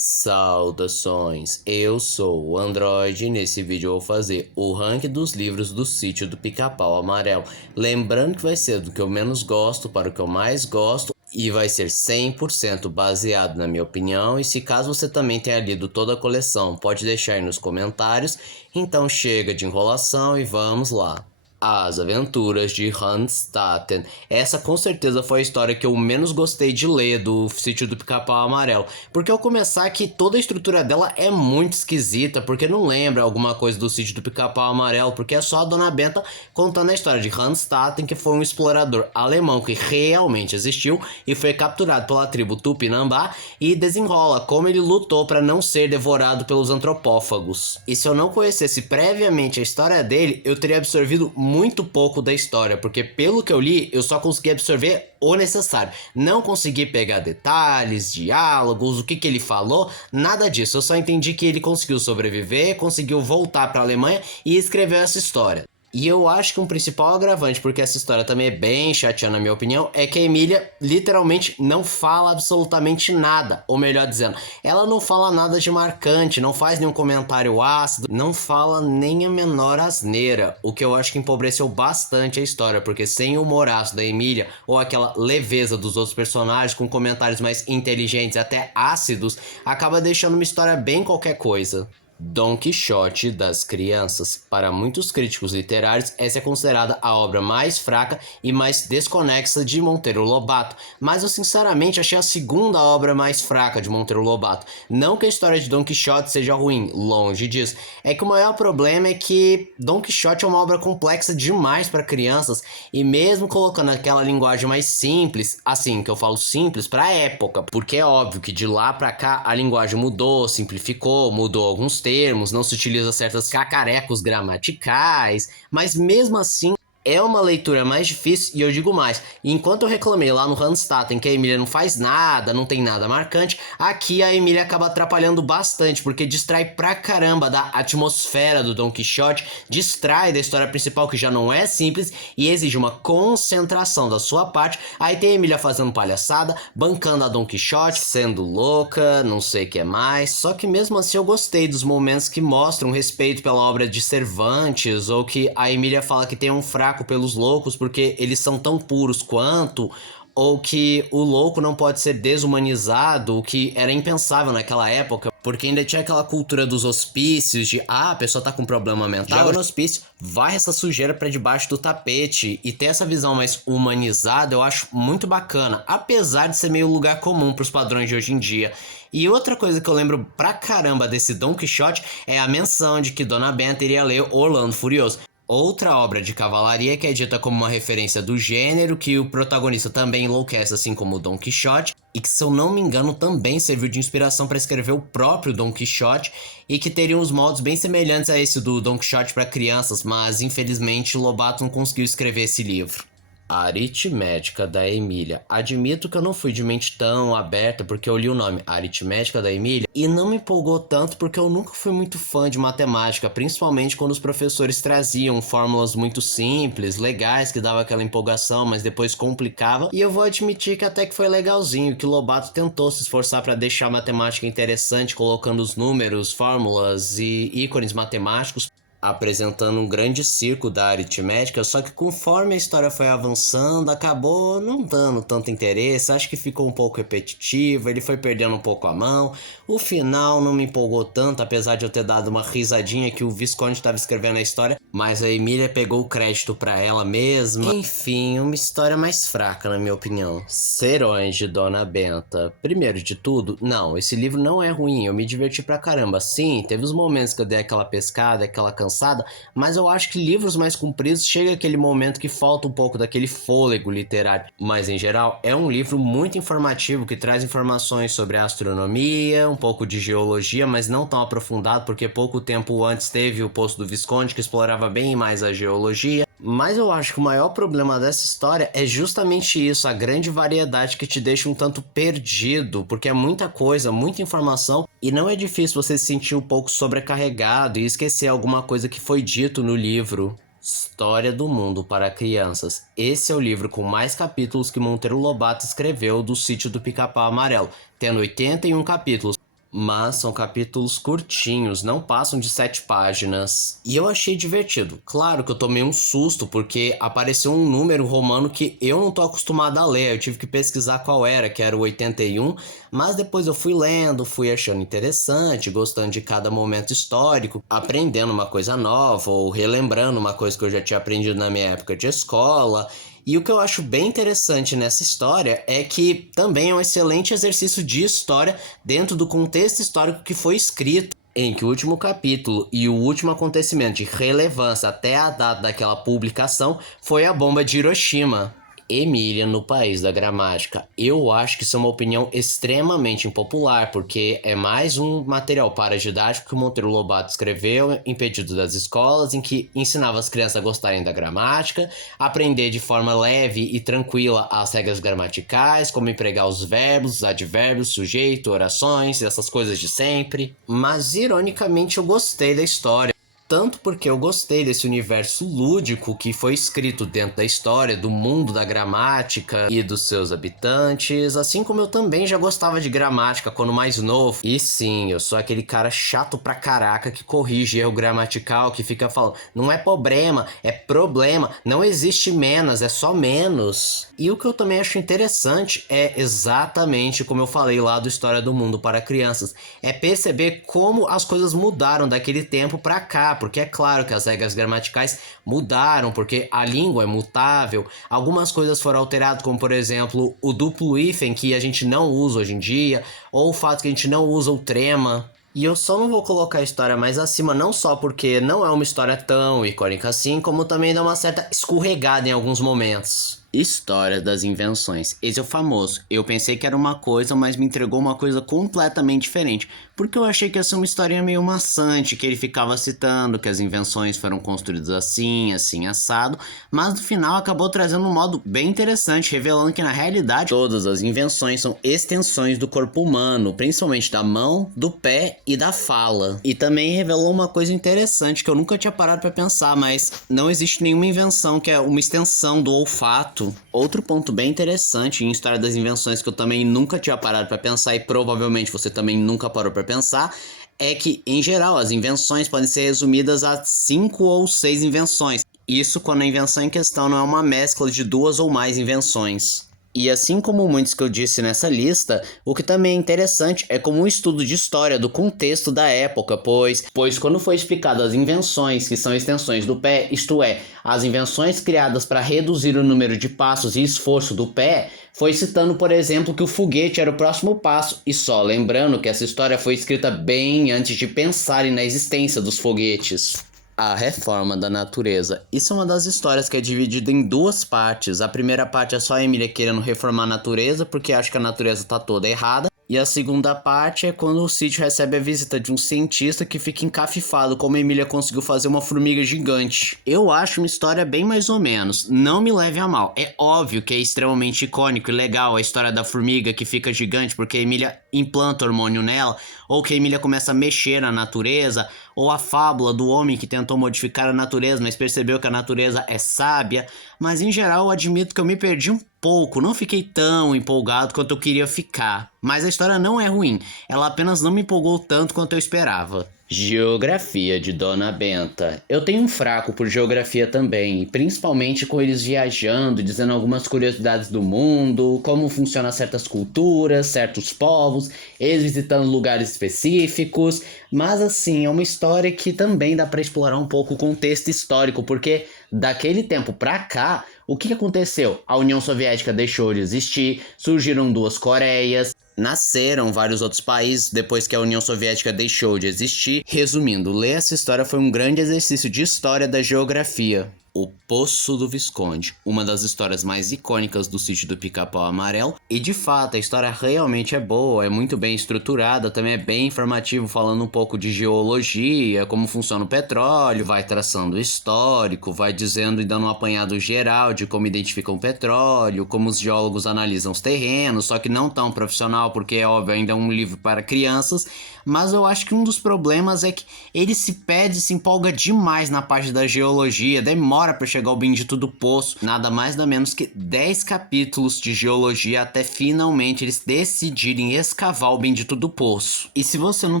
Saudações, eu sou o Android e nesse vídeo eu vou fazer o ranking dos livros do Sítio do Pica-Pau Amarelo. Lembrando que vai ser do que eu menos gosto para o que eu mais gosto e vai ser 100% baseado na minha opinião. E se caso você também tenha lido toda a coleção, pode deixar aí nos comentários. Então chega de enrolação e vamos lá. As Aventuras de Hans Statten. Essa com certeza foi a história que eu menos gostei de ler do Sítio do Pica-Pau Amarelo. Porque ao começar que toda a estrutura dela é muito esquisita, porque não lembra alguma coisa do Sítio do Pica-Pau Amarelo, porque é só a Dona Benta contando a história de Hans Statten, que foi um explorador alemão que realmente existiu e foi capturado pela tribo Tupinambá, e desenrola como ele lutou para não ser devorado pelos antropófagos. E se eu não conhecesse previamente a história dele, eu teria absorvido muito pouco da história, porque pelo que eu li, eu só consegui absorver o necessário. Não consegui pegar detalhes, diálogos, o que ele falou, nada disso. Eu só entendi que ele conseguiu sobreviver, conseguiu voltar para a Alemanha e escreveu essa história. E eu acho que um principal agravante, porque essa história também é bem chateada na minha opinião, é que a Emília literalmente não fala absolutamente nada. Ou melhor dizendo, ela não fala nada de marcante, não faz nenhum comentário ácido, não fala nem a menor asneira. O que eu acho que empobreceu bastante a história, porque sem o humor ácido da Emília, ou aquela leveza dos outros personagens com comentários mais inteligentes, até ácidos, acaba deixando uma história bem qualquer coisa. Dom Quixote das Crianças. Para muitos críticos literários, essa é considerada a obra mais fraca e mais desconexa de Monteiro Lobato, mas eu sinceramente achei a segunda obra mais fraca de Monteiro Lobato. Não que a história de Dom Quixote seja ruim, longe disso. É que o maior problema é que Dom Quixote é uma obra complexa demais para crianças, e mesmo colocando aquela linguagem mais simples, assim que eu falo simples, para a época, porque é óbvio que de lá para cá a linguagem mudou, simplificou, mudou alguns termos, não se utiliza certos cacarecos gramaticais, mas mesmo assim é uma leitura mais difícil. E eu digo mais, enquanto eu reclamei lá no Hans Statten que a Emília não faz nada, não tem nada marcante, aqui a Emília acaba atrapalhando bastante, porque distrai pra caramba da atmosfera do Dom Quixote, distrai da história principal que já não é simples e exige uma concentração da sua parte. Aí tem a Emília fazendo palhaçada, bancando a Dom Quixote, sendo louca, não sei o que é mais. Só que mesmo assim eu gostei dos momentos que mostram respeito pela obra de Cervantes, ou que a Emília fala que tem um fraco pelos loucos porque eles são tão puros quanto, ou que o louco não pode ser desumanizado, o que era impensável naquela época, porque ainda tinha aquela cultura dos hospícios, de a pessoa tá com problema mental, joga no hospício, varre essa sujeira pra debaixo do tapete, e ter essa visão mais humanizada eu acho muito bacana, apesar de ser meio lugar comum pros padrões de hoje em dia. E outra coisa que eu lembro pra caramba desse Dom Quixote é a menção de que Dona Benta iria ler Orlando Furioso. Outra obra de cavalaria que é dita como uma referência do gênero, que o protagonista também enlouquece assim como o Dom Quixote, e que se eu não me engano também serviu de inspiração para escrever o próprio Dom Quixote, e que teria uns moldes bem semelhantes a esse do Dom Quixote para crianças, mas infelizmente Lobato não conseguiu escrever esse livro. A Aritmética da Emília. Admito que eu não fui de mente tão aberta porque eu li o nome Aritmética da Emília e não me empolgou tanto porque eu nunca fui muito fã de matemática, principalmente quando os professores traziam fórmulas muito simples, legais, que dava aquela empolgação, mas depois complicava. E eu vou admitir que até que foi legalzinho, que Lobato tentou se esforçar para deixar a matemática interessante, colocando os números, fórmulas e ícones matemáticos, apresentando um grande circo da aritmética, só que conforme a história foi avançando, acabou não dando tanto interesse, acho que ficou um pouco repetitivo, ele foi perdendo um pouco a mão, o final não me empolgou tanto, apesar de eu ter dado uma risadinha que o Visconde estava escrevendo a história, mas a Emília pegou o crédito pra ela mesma. Enfim, uma história mais fraca na minha opinião. Serões de Dona Benta. Primeiro de tudo, não, esse livro não é ruim, eu me diverti pra caramba. Sim, teve os momentos que eu dei aquela pescada, aquela cansada, mas eu acho que livros mais compridos chega aquele momento que falta um pouco daquele fôlego literário. Mas em geral é um livro muito informativo que traz informações sobre a astronomia, um pouco de geologia, mas não tão aprofundado porque pouco tempo antes teve o Poço do Visconde que explorava bem mais a geologia. Mas eu acho que o maior problema dessa história é justamente isso, a grande variedade que te deixa um tanto perdido, porque é muita coisa, muita informação, e não é difícil você se sentir um pouco sobrecarregado e esquecer alguma coisa que foi dito no livro. História do Mundo para Crianças. Esse é o livro com mais capítulos que Monteiro Lobato escreveu do Sítio do Pica-Pau Amarelo, tendo 81 capítulos. Mas são capítulos curtinhos, não passam de 7 páginas. E eu achei divertido. Claro que eu tomei um susto, porque apareceu um número romano que eu não tô acostumado a ler. Eu tive que pesquisar qual era, que era o 81. Mas depois eu fui lendo, fui achando interessante, gostando de cada momento histórico, aprendendo uma coisa nova ou relembrando uma coisa que eu já tinha aprendido na minha época de escola. E o que eu acho bem interessante nessa história é que também é um excelente exercício de história dentro do contexto histórico que foi escrito, em que o último capítulo e o último acontecimento de relevância até a data daquela publicação foi a bomba de Hiroshima. Emília no país da gramática. Eu acho que isso é uma opinião extremamente impopular, porque é mais um material paradidático que o Monteiro Lobato escreveu, impedido das escolas, em que ensinava as crianças a gostarem da gramática, aprender de forma leve e tranquila as regras gramaticais, como empregar os verbos, os advérbios, sujeito, orações, essas coisas de sempre. Mas, ironicamente, eu gostei da história. Tanto porque eu gostei desse universo lúdico que foi escrito dentro da história, do mundo da gramática e dos seus habitantes, assim como eu também já gostava de gramática quando mais novo. E sim, eu sou aquele cara chato pra caraca que corrige erro gramatical, que fica falando, não é problema, é problema, não existe menos, é só menos. E o que eu também acho interessante é exatamente como eu falei lá do História do Mundo para Crianças, é perceber como as coisas mudaram daquele tempo pra cá, porque é claro que as regras gramaticais mudaram, porque a língua é mutável, algumas coisas foram alteradas, como por exemplo o duplo hífen que a gente não usa hoje em dia, ou o fato que a gente não usa o trema. E eu só não vou colocar a história mais acima, não só porque não é uma história tão icônica assim, como também dá uma certa escorregada em alguns momentos. História das invenções. Esse é o famoso. Eu pensei que era uma coisa, mas me entregou uma coisa completamente diferente. Porque eu achei que ia ser uma historinha meio maçante, que ele ficava citando que as invenções foram construídas assim, assim, assado. Mas no final acabou trazendo um modo bem interessante, revelando que na realidade todas as invenções são extensões do corpo humano, principalmente da mão, do pé e da fala. E também revelou uma coisa interessante que eu nunca tinha parado pra pensar, mas não existe nenhuma invenção que é uma extensão do olfato. Outro ponto bem interessante em História das Invenções que eu também nunca tinha parado pra pensar e provavelmente você também nunca parou pra pensar é que, em geral, as invenções podem ser resumidas a 5 ou 6 invenções. Isso quando a invenção em questão não é uma mescla de 2 ou mais invenções. E assim como muitos que eu disse nessa lista, o que também é interessante é como um estudo de história do contexto da época, pois quando foi explicado as invenções que são extensões do pé, isto é, as invenções criadas para reduzir o número de passos e esforço do pé, foi citando, por exemplo, que o foguete era o próximo passo, e só lembrando que essa história foi escrita bem antes de pensarem na existência dos foguetes. A reforma da natureza. Isso é uma das histórias que é dividida em 2 partes. A primeira parte é só a Emília querendo reformar a natureza, porque acha que a natureza tá toda errada. E a segunda parte é quando o sítio recebe a visita de um cientista que fica encafifado como a Emília conseguiu fazer uma formiga gigante. Eu acho uma história bem mais ou menos, não me leve a mal. É óbvio que é extremamente icônico e legal a história da formiga que fica gigante porque a Emília implanta hormônio nela, ou que a Emília começa a mexer na natureza, ou a fábula do homem que tentou modificar a natureza, mas percebeu que a natureza é sábia. Mas em geral eu admito que eu me perdi um pouco, não fiquei tão empolgado quanto eu queria ficar. Mas a história não é ruim, ela apenas não me empolgou tanto quanto eu esperava. Geografia de Dona Benta. Eu tenho um fraco por geografia também, principalmente com eles viajando, dizendo algumas curiosidades do mundo, como funcionam certas culturas, certos povos, eles visitando lugares específicos, mas assim, é uma história que também dá pra explorar um pouco o contexto histórico, porque daquele tempo pra cá, o que aconteceu? A União Soviética deixou de existir, surgiram 2 Coreias, nasceram vários outros países depois que a União Soviética deixou de existir. Resumindo, ler essa história foi um grande exercício de história da geografia. O Poço do Visconde, uma das histórias mais icônicas do Sítio do Pica-Pau Amarelo. E de fato, a história realmente é boa, é muito bem estruturada, também é bem informativo, falando um pouco de geologia, como funciona o petróleo, vai traçando o histórico, vai dizendo e dando um apanhado geral de como identificam o petróleo, como os geólogos analisam os terrenos, só que não tão profissional, porque é óbvio, ainda é um livro para crianças. Mas eu acho que um dos problemas é que ele se perde, se empolga demais na parte da geologia, demora demora para chegar ao bendito do poço. Nada mais nada menos que 10 capítulos de geologia até finalmente eles decidirem escavar o bendito do poço. E se você não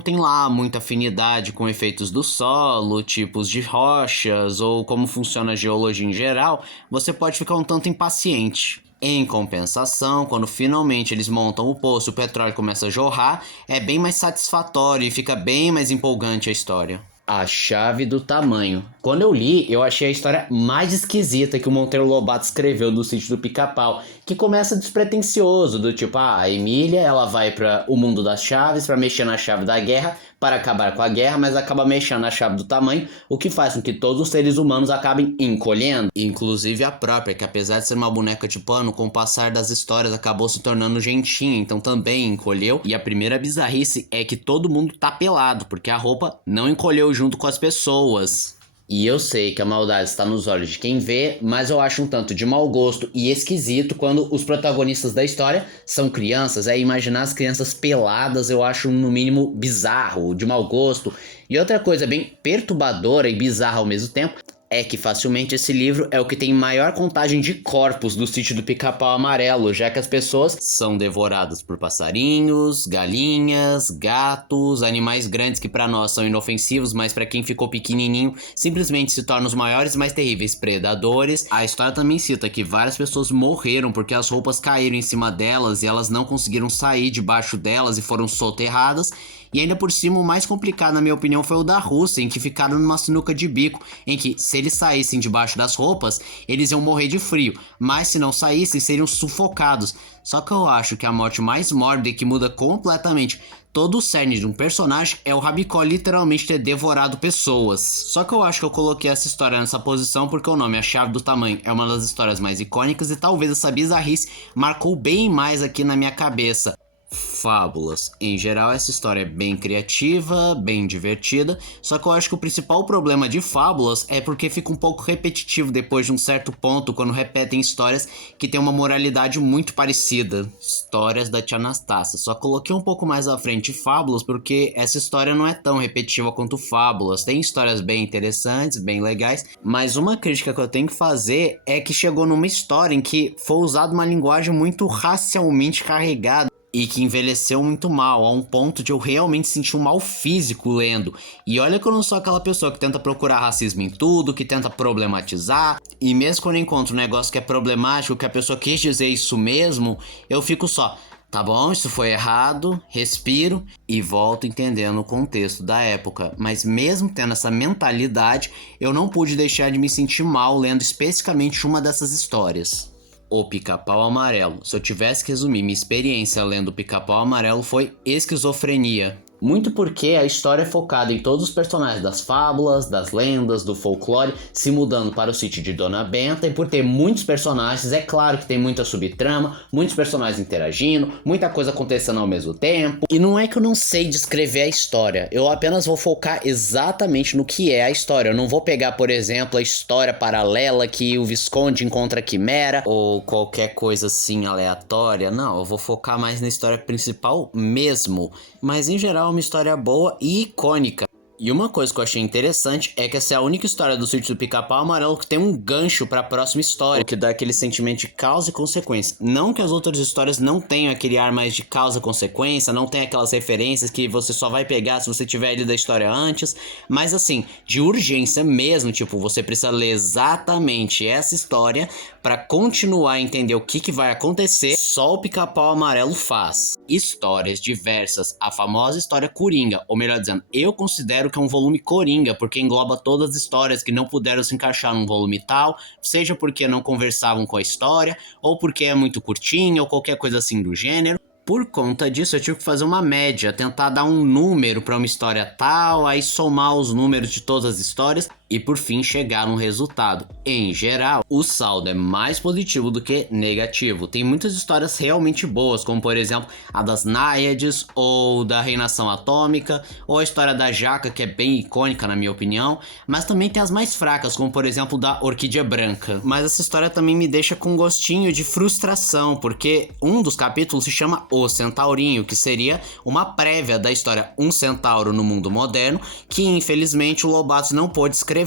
tem lá muita afinidade com efeitos do solo, tipos de rochas ou como funciona a geologia em geral, você pode ficar um tanto impaciente. Em compensação, quando finalmente eles montam o poço e o petróleo começa a jorrar, é bem mais satisfatório e fica bem mais empolgante a história. A Chave do Tamanho. Quando eu li, eu achei a história mais esquisita que o Monteiro Lobato escreveu do Sítio do Pica-Pau, que começa despretensioso, do tipo, a Emília, ela vai para o mundo das chaves para mexer na chave da guerra, para acabar com a guerra, mas acaba mexendo na chave do tamanho, o que faz com que todos os seres humanos acabem encolhendo. Inclusive a própria, que apesar de ser uma boneca de pano, com o passar das histórias acabou se tornando gentinha, então também encolheu. E a primeira bizarrice é que todo mundo tá pelado, porque a roupa não encolheu junto com as pessoas. E eu sei que a maldade está nos olhos de quem vê, mas eu acho um tanto de mau gosto e esquisito quando os protagonistas da história são crianças. Imaginar as crianças peladas eu acho no mínimo bizarro, de mau gosto. E outra coisa bem perturbadora e bizarra ao mesmo tempo é que facilmente esse livro é o que tem maior contagem de corpos do Sítio do Pica-Pau Amarelo, já que as pessoas são devoradas por passarinhos, galinhas, gatos, animais grandes que para nós são inofensivos, mas para quem ficou pequenininho simplesmente se tornam os maiores e mais terríveis predadores. A história também cita que várias pessoas morreram porque as roupas caíram em cima delas e elas não conseguiram sair debaixo delas e foram soterradas. E ainda por cima, o mais complicado, na minha opinião, foi o da Rússia, em que ficaram numa sinuca de bico, em que, se eles saíssem debaixo das roupas, eles iam morrer de frio, mas se não saíssem, seriam sufocados. Só que eu acho que a morte mais mórbida e que muda completamente todo o cerne de um personagem é o Rabicó literalmente ter devorado pessoas. Só que eu acho que eu coloquei essa história nessa posição porque o nome A Chave do Tamanho é uma das histórias mais icônicas e talvez essa bizarrice marcou bem mais aqui na minha cabeça. Fábulas. Em geral, essa história é bem criativa, bem divertida, só que eu acho que o principal problema de Fábulas é porque fica um pouco repetitivo depois de um certo ponto, quando repetem histórias que têm uma moralidade muito parecida. Histórias da Tia Anastácia. Só coloquei um pouco mais à frente Fábulas porque essa história não é tão repetitiva quanto Fábulas. Tem histórias bem interessantes, bem legais, mas uma crítica que eu tenho que fazer é que chegou numa história em que foi usada uma linguagem muito racialmente carregada e que envelheceu muito mal, a um ponto de eu realmente sentir um mal físico lendo. E olha que eu não sou aquela pessoa que tenta procurar racismo em tudo, que tenta problematizar. E mesmo quando eu encontro um negócio que é problemático, que a pessoa quis dizer isso mesmo, eu fico só, tá bom, isso foi errado, respiro e volto entendendo o contexto da época. Mas mesmo tendo essa mentalidade, eu não pude deixar de me sentir mal lendo especificamente uma dessas histórias. O Pica-Pau Amarelo. Se eu tivesse que resumir minha experiência lendo o Pica-Pau Amarelo, foi esquizofrenia. Muito porque a história é focada em todos os personagens das fábulas, das lendas, do folclore, se mudando para o sítio de Dona Benta, e por ter muitos personagens, é claro que tem muita subtrama, muitos personagens interagindo, muita coisa acontecendo ao mesmo tempo. E não é que eu não sei descrever a história, eu apenas vou focar exatamente no que é a história. Eu não vou pegar, por exemplo, a história paralela que o Visconde encontra a Quimera, ou qualquer coisa assim aleatória. Não, eu vou focar mais na história principal mesmo, mas em geral uma história boa e icônica. E uma coisa que eu achei interessante é que essa é a única história do Sítio do Pica-Pau Amarelo que tem um gancho para a próxima história, o que dá aquele sentimento de causa e consequência. Não que as outras histórias não tenham aquele ar mais de causa e consequência, não tem aquelas referências que você só vai pegar se você tiver lido a história antes, mas assim, de urgência mesmo, tipo, você precisa ler exatamente essa história para continuar a entender o que vai acontecer. Só o Pica-Pau Amarelo faz. Histórias diversas, a famosa história Coringa, ou melhor dizendo, eu considero que é um volume Coringa, porque engloba todas as histórias que não puderam se encaixar num volume tal, seja porque não conversavam com a história, ou porque é muito curtinha, ou qualquer coisa assim do gênero. Por conta disso, eu tive que fazer uma média, tentar dar um número para uma história tal, aí somar os números de todas as histórias e por fim chegar num resultado. Em geral, o saldo é mais positivo do que negativo. Tem muitas histórias realmente boas, como por exemplo a das Náiades, ou da Reinação Atômica, ou a história da Jaca, que é bem icônica na minha opinião, mas também tem as mais fracas, como por exemplo da Orquídea Branca. Mas essa história também me deixa com um gostinho de frustração, porque um dos capítulos se chama O Centaurinho, que seria uma prévia da história Um Centauro no Mundo Moderno, que infelizmente o Lobato não pôde escrever.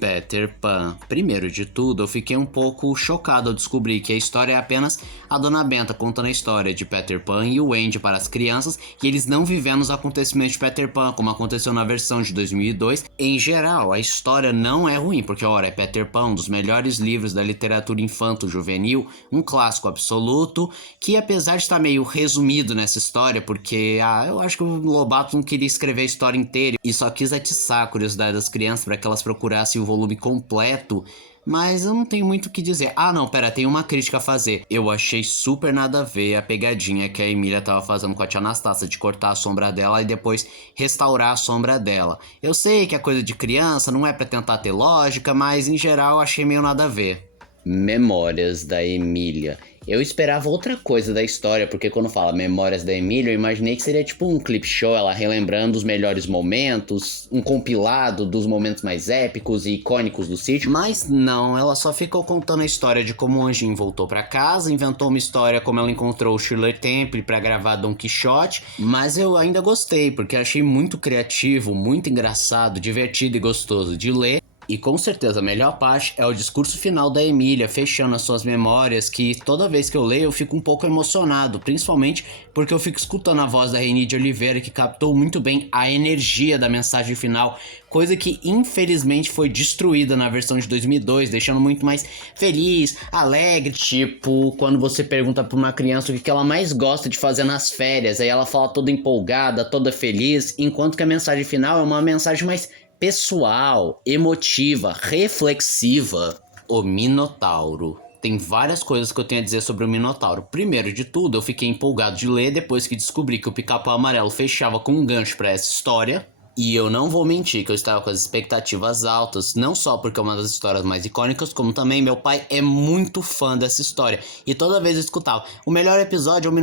Peter Pan. Primeiro de tudo, eu fiquei um pouco chocado ao descobrir que a história é apenas a Dona Benta contando a história de Peter Pan e o Andy para as crianças e eles não vivendo os acontecimentos de Peter Pan, como aconteceu na versão de 2002. Em geral, a história não é ruim, porque ora, é Peter Pan, um dos melhores livros da literatura infanto-juvenil, um clássico absoluto, que apesar de estar meio resumido nessa história, porque eu acho que o Lobato não queria escrever a história inteira e só quis atiçar a curiosidade das crianças para que elas procurassem o volume completo, mas eu não tenho muito o que dizer. Não, pera, tem uma crítica a fazer. Eu achei super nada a ver a pegadinha que a Emília tava fazendo com a tia Anastácia, de cortar a sombra dela e depois restaurar a sombra dela. Eu sei que é coisa de criança, não é pra tentar ter lógica, mas em geral eu achei meio nada a ver. Memórias da Emília. Eu esperava outra coisa da história, porque quando fala Memórias da Emília, eu imaginei que seria tipo um clip show, ela relembrando os melhores momentos, um compilado dos momentos mais épicos e icônicos do sítio, mas não, ela só ficou contando a história de como o Anjinho voltou pra casa, inventou uma história como ela encontrou o Shirley Temple pra gravar Don Quixote, mas eu ainda gostei, porque achei muito criativo, muito engraçado, divertido e gostoso de ler. E com certeza a melhor parte é o discurso final da Emília, fechando as suas memórias, que toda vez que eu leio eu fico um pouco emocionado, principalmente porque eu fico escutando a voz da Reni de Oliveira, que captou muito bem a energia da mensagem final, coisa que infelizmente foi destruída na versão de 2002, deixando muito mais feliz, alegre, tipo quando você pergunta pra uma criança o que ela mais gosta de fazer nas férias, aí ela fala toda empolgada, toda feliz, enquanto que a mensagem final é uma mensagem mais pessoal, emotiva, reflexiva. O Minotauro. Tem várias coisas que eu tenho a dizer sobre o Minotauro. Primeiro de tudo, eu fiquei empolgado de ler depois que descobri que o Pica-Pau Amarelo fechava com um gancho para essa história. E eu não vou mentir que eu estava com as expectativas altas, não só porque é uma das histórias mais icônicas, como também meu pai é muito fã dessa história. E toda vez eu escutava, o melhor episódio é o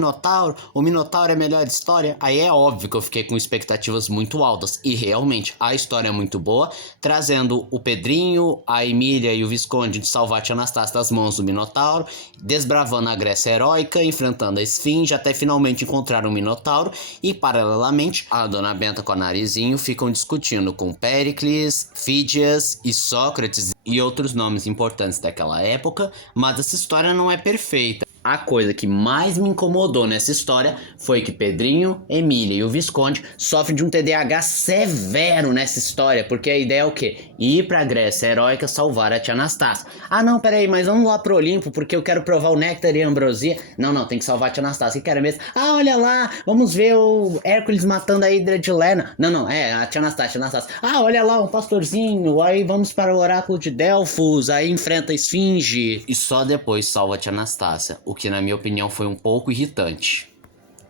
Minotauro é a melhor história. Aí é óbvio que eu fiquei com expectativas muito altas. E realmente, a história é muito boa, trazendo o Pedrinho, a Emília e o Visconde de salvar a tia Anastácia das mãos do Minotauro, desbravando a Grécia heróica, enfrentando a Esfinge, até finalmente encontrar o Minotauro. E paralelamente, a Dona Benta com a Narizinho ficam discutindo com Péricles, Fídias e Sócrates e outros nomes importantes daquela época, mas essa história não é perfeita. A coisa que mais me incomodou nessa história foi que Pedrinho, Emília e o Visconde sofrem de um TDAH severo nessa história, porque a ideia é o quê? Ir pra Grécia heróica salvar a tia Anastácia. Não, peraí, mas vamos lá pro Olimpo, porque eu quero provar o néctar e a ambrosia. Não, tem que salvar a tia Anastácia, que quero mesmo. Olha lá, vamos ver o Hércules matando a Hidra de Lerna. Não, é a tia Anastácia. Olha lá, um pastorzinho, aí vamos para o oráculo de Delfos, aí enfrenta a Esfinge. E só depois salva a tia Anastácia, o que na minha opinião foi um pouco irritante.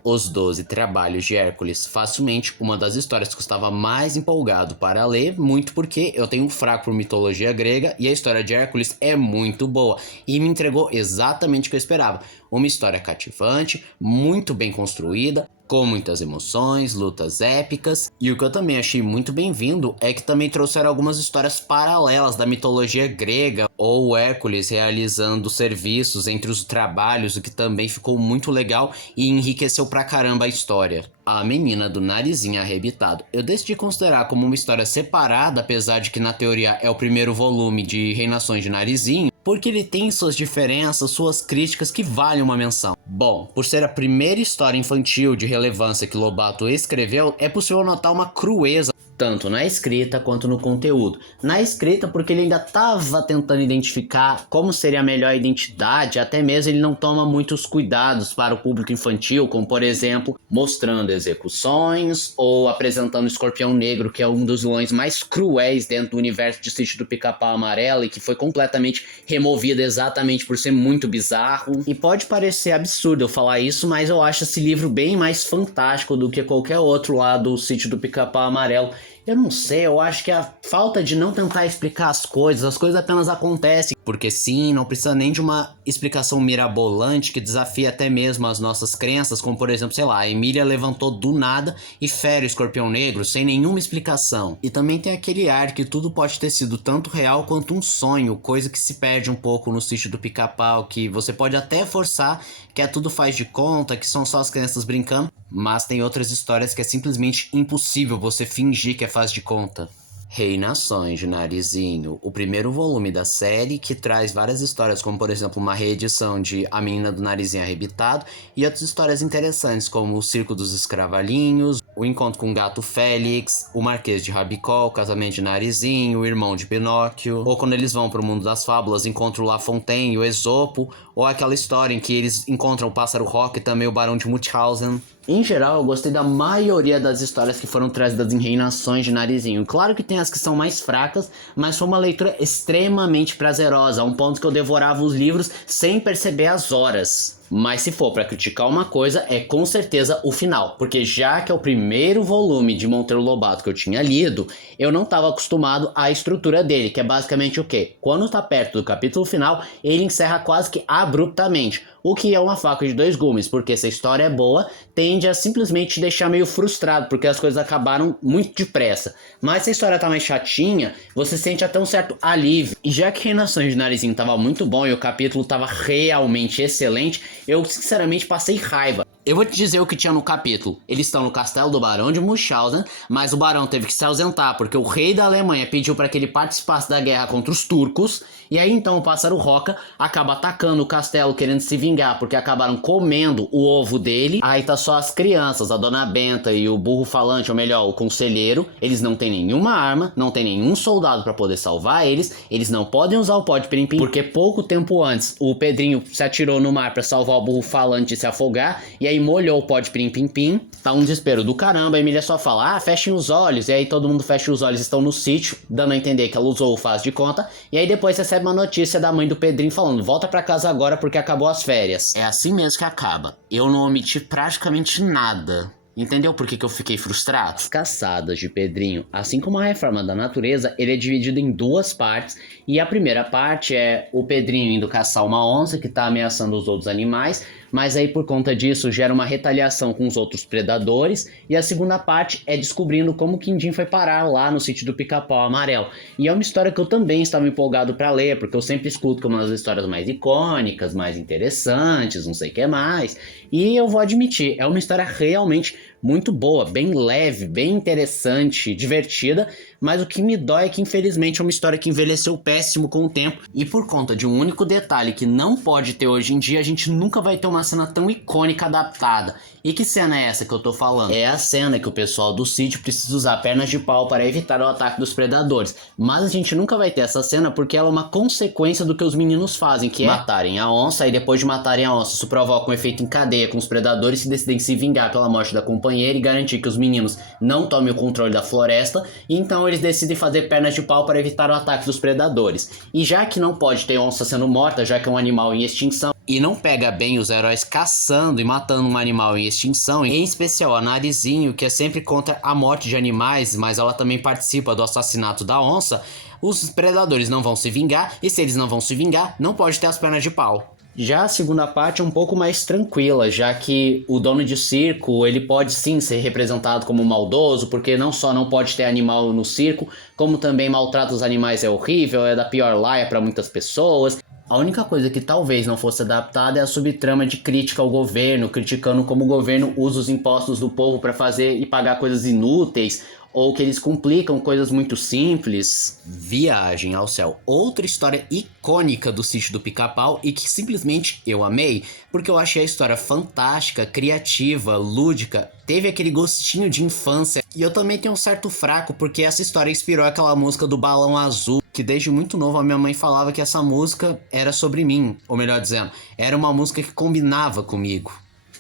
Os 12 Trabalhos de Hércules, facilmente uma das histórias que eu estava mais empolgado para ler, muito porque eu tenho um fraco por mitologia grega e a história de Hércules é muito boa e me entregou exatamente o que eu esperava. Uma história cativante, muito bem construída, com muitas emoções, lutas épicas, e o que eu também achei muito bem-vindo é que também trouxeram algumas histórias paralelas da mitologia grega, ou Hércules realizando serviços entre os trabalhos, o que também ficou muito legal e enriqueceu pra caramba a história. A Menina do Narizinho Arrebitado. Eu decidi considerar como uma história separada, apesar de que na teoria é o primeiro volume de Reinações de Narizinho, porque ele tem suas diferenças, suas críticas que valem uma menção. Bom, por ser a primeira história infantil de relevância que Lobato escreveu, é possível notar uma crueza tanto na escrita quanto no conteúdo. Na escrita, porque ele ainda estava tentando identificar como seria a melhor identidade, até mesmo ele não toma muitos cuidados para o público infantil, como por exemplo, mostrando execuções ou apresentando o Escorpião Negro, que é um dos vilões mais cruéis dentro do universo de Sítio do Pica-Pau Amarelo e que foi completamente removido exatamente por ser muito bizarro. E pode parecer absurdo eu falar isso, mas eu acho esse livro bem mais fantástico do que qualquer outro lá do Sítio do Pica-Pau Amarelo. Eu não sei, eu acho que a falta de não tentar explicar as coisas apenas acontecem. Porque sim, não precisa nem de uma explicação mirabolante que desafia até mesmo as nossas crenças, como por exemplo, sei lá, a Emília levantou do nada e fere o Escorpião Negro sem nenhuma explicação. E também tem aquele ar que tudo pode ter sido tanto real quanto um sonho, coisa que se perde um pouco no Sítio do Pica-Pau, que você pode até forçar que é tudo faz de conta, que são só as crianças brincando, mas tem outras histórias que é simplesmente impossível você fingir que é faz de conta. Reinações de Narizinho, o primeiro volume da série que traz várias histórias, como por exemplo uma reedição de A Menina do Narizinho Arrebitado e outras histórias interessantes como O Circo dos Escravalhinhos, O Encontro com o Gato Félix, O Marquês de Rabicó, O Casamento de Narizinho, O Irmão de Pinóquio, ou quando eles vão para o mundo das fábulas, encontram La Fontaine, o Esopo, ou aquela história em que eles encontram o Pássaro Rock e também o Barão de Munchausen. Em geral, eu gostei da maioria das histórias que foram trazidas em Reinações de Narizinho. Claro que tem as que são mais fracas, mas foi uma leitura extremamente prazerosa, a um ponto que eu devorava os livros sem perceber as horas. Mas se for pra criticar uma coisa, é com certeza o final, porque já que é o primeiro volume de Monteiro Lobato que eu tinha lido, eu não estava acostumado à estrutura dele, que é basicamente o quê? Quando tá perto do capítulo final, ele encerra quase que abruptamente, o que é uma faca de dois gumes, porque se a história é boa, tende a simplesmente te deixar meio frustrado, porque as coisas acabaram muito depressa. Mas se a história tá mais chatinha, você sente até um certo alívio. E já que Reinações de Narizinho tava muito bom e o capítulo tava realmente excelente, eu sinceramente passei raiva. Eu vou te dizer o que tinha no capítulo. Eles estão no castelo do Barão de Munchausen, mas o Barão teve que se ausentar porque o rei da Alemanha pediu para que ele participasse da guerra contra os turcos. E aí então o Pássaro Roca acaba atacando o castelo querendo se vingar porque acabaram comendo o ovo dele. Aí tá só as crianças, a Dona Benta e o burro falante, ou melhor, o conselheiro. Eles não têm nenhuma arma, não tem nenhum soldado para poder salvar eles. Eles não podem usar o pó de pirim-pim porque pouco tempo antes o Pedrinho se atirou no mar para salvar o burro falante e se afogar. E aí molhou o pó de pirim-pim-pim. Tá um desespero do caramba. A Emília só fala, fechem os olhos. E aí todo mundo fecha os olhos, estão no sítio, dando a entender que ela usou o faz de conta. E aí depois recebe uma notícia da mãe do Pedrinho falando, volta pra casa agora porque acabou as férias. É assim mesmo que acaba. Eu não omiti praticamente nada. Entendeu por que eu fiquei frustrado? As caçadas de Pedrinho, assim como a reforma da natureza, ele é dividido em duas partes. E a primeira parte é o Pedrinho indo caçar uma onça que tá ameaçando os outros animais, mas aí por conta disso gera uma retaliação com os outros predadores. E a segunda parte é descobrindo como o Quindim foi parar lá no sítio do Pica-Pau Amarelo. E é uma história que eu também estava empolgado para ler, porque eu sempre escuto como uma das histórias mais icônicas, mais interessantes, não sei o que mais. E eu vou admitir, é uma história realmente muito boa, bem leve, bem interessante, divertida, mas o que me dói é que infelizmente é uma história que envelheceu péssimo com o tempo, e por conta de um único detalhe que não pode ter hoje em dia, a gente nunca vai ter uma cena tão icônica adaptada. E que cena é essa que eu tô falando? É a cena que o pessoal do sítio precisa usar pernas de pau para evitar o ataque dos predadores, mas a gente nunca vai ter essa cena porque ela é uma consequência do que os meninos fazem, que é matarem a onça, e depois de matarem a onça isso provoca um efeito em cadeia com os predadores que decidem se vingar pela morte da companheira e garantir que os meninos não tomem o controle da floresta, e então eles decidem fazer pernas de pau para evitar o ataque dos predadores. E já que não pode ter onça sendo morta, já que é um animal em extinção, e não pega bem os heróis caçando e matando um animal em extinção, em especial a Narizinho, que é sempre contra a morte de animais, mas ela também participa do assassinato da onça, os predadores não vão se vingar, e se eles não vão se vingar, não pode ter as pernas de pau. Já a segunda parte é um pouco mais tranquila, já que o dono de circo, ele pode sim ser representado como maldoso, porque não só não pode ter animal no circo, como também maltrata os animais é horrível, é da pior laia para muitas pessoas. A única coisa que talvez não fosse adaptada é a subtrama de crítica ao governo, criticando como o governo usa os impostos do povo para fazer e pagar coisas inúteis, ou que eles complicam coisas muito simples. Viagem ao Céu, outra história icônica do Sítio do Pica-Pau e que simplesmente eu amei, porque eu achei a história fantástica, criativa, lúdica, teve aquele gostinho de infância. E eu também tenho um certo fraco porque essa história inspirou aquela música do Balão Azul, que desde muito novo a minha mãe falava que essa música era sobre mim, ou melhor dizendo, era uma música que combinava comigo.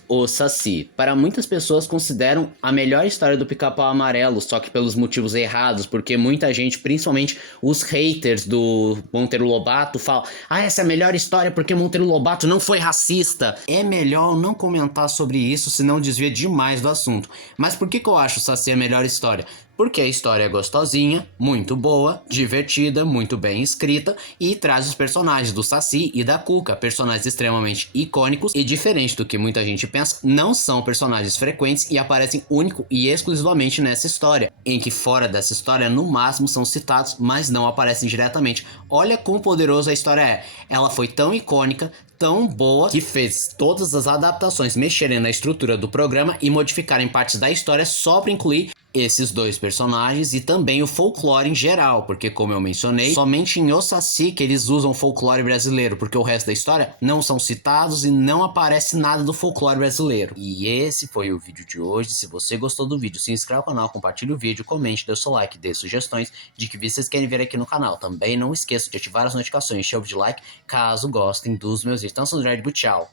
O Saci, para muitas pessoas consideram a melhor história do Pica-Pau Amarelo, só que pelos motivos errados, porque muita gente, principalmente os haters do Monteiro Lobato, falam: essa é a melhor história porque Monteiro Lobato não foi racista. É melhor não comentar sobre isso, senão desvia demais do assunto. Mas por que eu acho o Saci a melhor história? Porque a história é gostosinha, muito boa, divertida, muito bem escrita e traz os personagens do Saci e da Cuca, personagens extremamente icônicos e, diferente do que muita gente pensa, não são personagens frequentes e aparecem único e exclusivamente nessa história, em que fora dessa história no máximo são citados, mas não aparecem diretamente. Olha quão poderosa a história é. Ela foi tão icônica, tão boa, que fez todas as adaptações mexerem na estrutura do programa e modificarem partes da história só para incluir esses dois personagens e também o folclore em geral, porque como eu mencionei, somente em O Saci que eles usam folclore brasileiro, porque o resto da história não são citados e não aparece nada do folclore brasileiro. E esse foi o vídeo de hoje. Se você gostou do vídeo, se inscreva no canal, compartilhe o vídeo, comente, dê o seu like, dê sugestões de que vocês querem ver aqui no canal. Também não esqueça de ativar as notificações, chave de like, caso gostem dos meus vídeos. Então, sou o André, tchau!